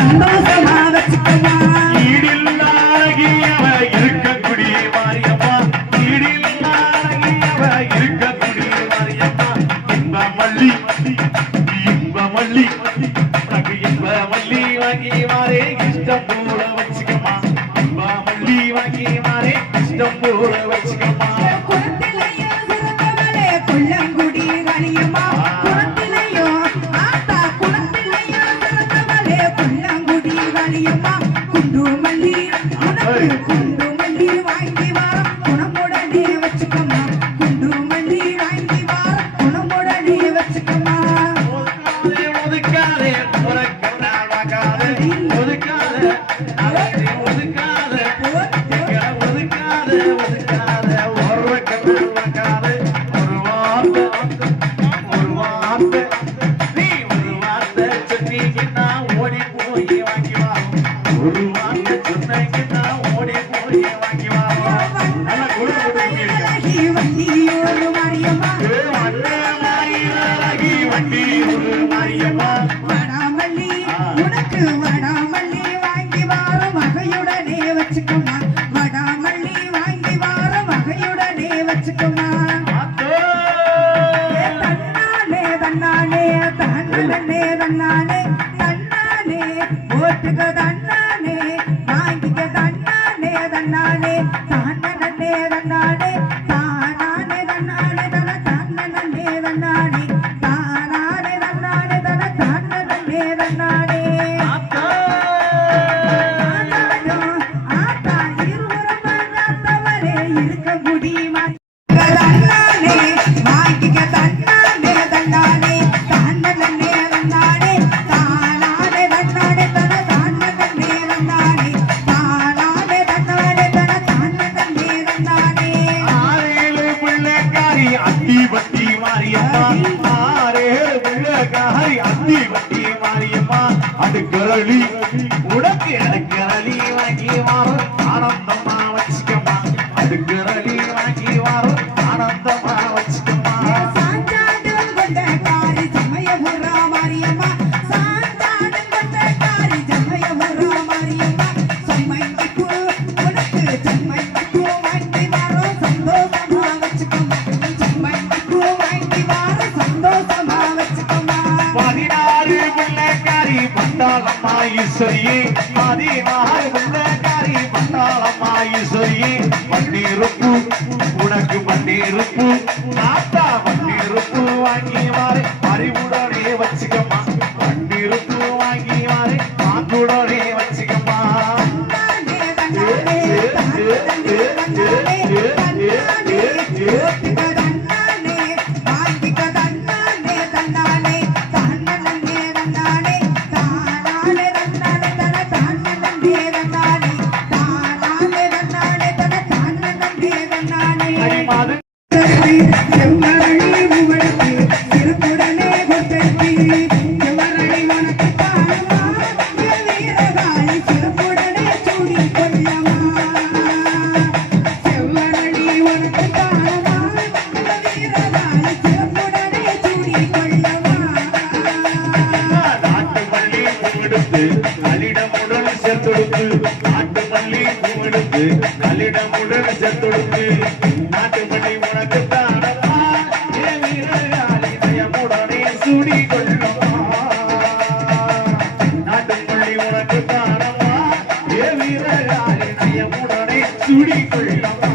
சந்தோஷமா வச்சுக்கமா ஈடில்லாகியவ இருக்கக்கூடிய மாரியம்மா ஈடில்லாகியவ இருக்கக்கூடிய மாரியம்மா இன்ப மல்லி உனக்கு இன்ப மல்லி வாங்கி மாறே இஷ்டம் போல வச்சுக்கமா இன்ப மல்லி வாங்கி மாறே இஷ்டம் போல வச்சுக்கமா கொள்ளங்குடி காளியம்மா குளத்திலையோ ஆத்தா குளத்திலையோ சிறந்தவளே கொள்ளங்குடி காளியம்மா குண்டு மல்லி உனக்கு குண்டு மல்லி வாங்கி வாரம் குணமுடனே வச்சுக்கம்மா குண்டு மல்லி வாங்கி வாரம் குணமுடனே வச்சுக்கம்மா ஒதுக்காதே வடாமல்லி வாங்கி வாரம் வகையுடனே வச்சுக்கோமா வடாமல்லி வாங்கி வாரம் வகையுடனே வச்சுக்கோமா தன்னானே தன்னானே தன்னானே தன்னானே தன்னானே ஓட்டுக்க தன்னானே வாங்கிக்க தன்னானே தன்னானே தானே தன்னானே தானே தன்னானே தன தானே தன்னானே தானே தன்னானே தன தானே தன்னானே இருக்க முடியுமா தன்னானே வாங்கிக்க தன்னானே தன்னானே தானே தன்னானே தானே தன்னானே தன தானே தன்னானே தானே தன்னானே தன தானே தன்னானே ஆரேழு பிள்ளைக்காரி அத்தி பட்டி மாரியம்மா ஆரேழு பிள்ளைக்காரி அத்தி பட்டி மாரியம்மா அடுக்கரளி உனக்கு அடுக்கரளி வாங்கி வாரம் ஆனந்தமா வச்சுக்கம்மா அடுக்கரளி வாங்கி வாரம் ஆனந்தமா வச்சுக்கம்மா சாஞ்சாடும் கொண்ட காரி சமயபுரா மாரியம்மா சாஞ்சாடும் கொண்ட காரி சமயபுரா மாரியம்மா சம்மைக்கு உனக்கு சம்மைக்கு வாங்கி வாரம் சந்தோஷமா வச்சுக்கம்மா சம்மைக்கு வாங்கி வாரம் சந்தோஷமா வச்சுக்கம்மா 16 பிள்ளைக்காரி பட்டாளம்மா ஈஸ்வரியே 16 பிள்ளைக்காரி பட்டாளம்மா ஈஸ்வரியே பன்னீருப்பு உனக்கு பன்னீருப்பு நாத்தா பன்னீருப்பு வாங்கி மாறே அறிவுடனே வச்சுக்கம்மா பன்னீருப்பு வாங்கி மாறே மாங்குடனே வச்சுக்கம்மா நலிடமுடன் சேர்த்தொடுத்து நாட்டு மல்லி பூவெடுத்து நலிடமுடன் சேர்த்தொடுத்து நாட்டு மல்லி உனக்கு தானம்மா வீரமுடனே சூடி கொள்ளம்மா நாட்டு மல்லி உனக்கு தானம்மா வீரமுடனே சூடி கொள்ளம்மா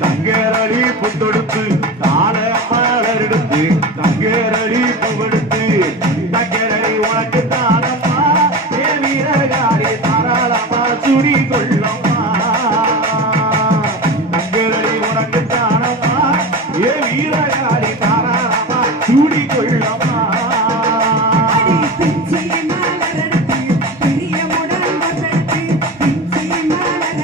தங்கேரளி புத்தொடுத்து தாள மலர் எடுத்து தங்கேரளி புகெடுத்து தங்கேரளி உனக்கு தானம்மா வீரகாரி தாராளமா சுடி கொள்ளம்மா தங்கேரளி உனக்கு தானம்மா வீரகாரி தாராளமா சுடி கொள்ளம்மா மலர்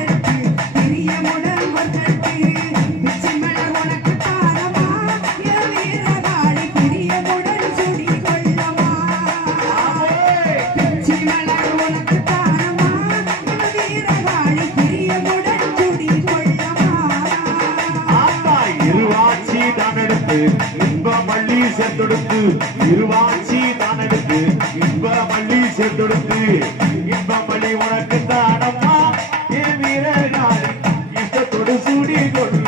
எடுத்து இன்ப மல்லி சேர்த்தெடுத்து இருவாச்சி தான் எடுத்து இன்ப மல்லி சேர்த்தெடுத்து இன்ப மல்லி உனக்கு தானம்மா என் வீரகாரி இஷ்டத்தோடு சூடி கொண்டு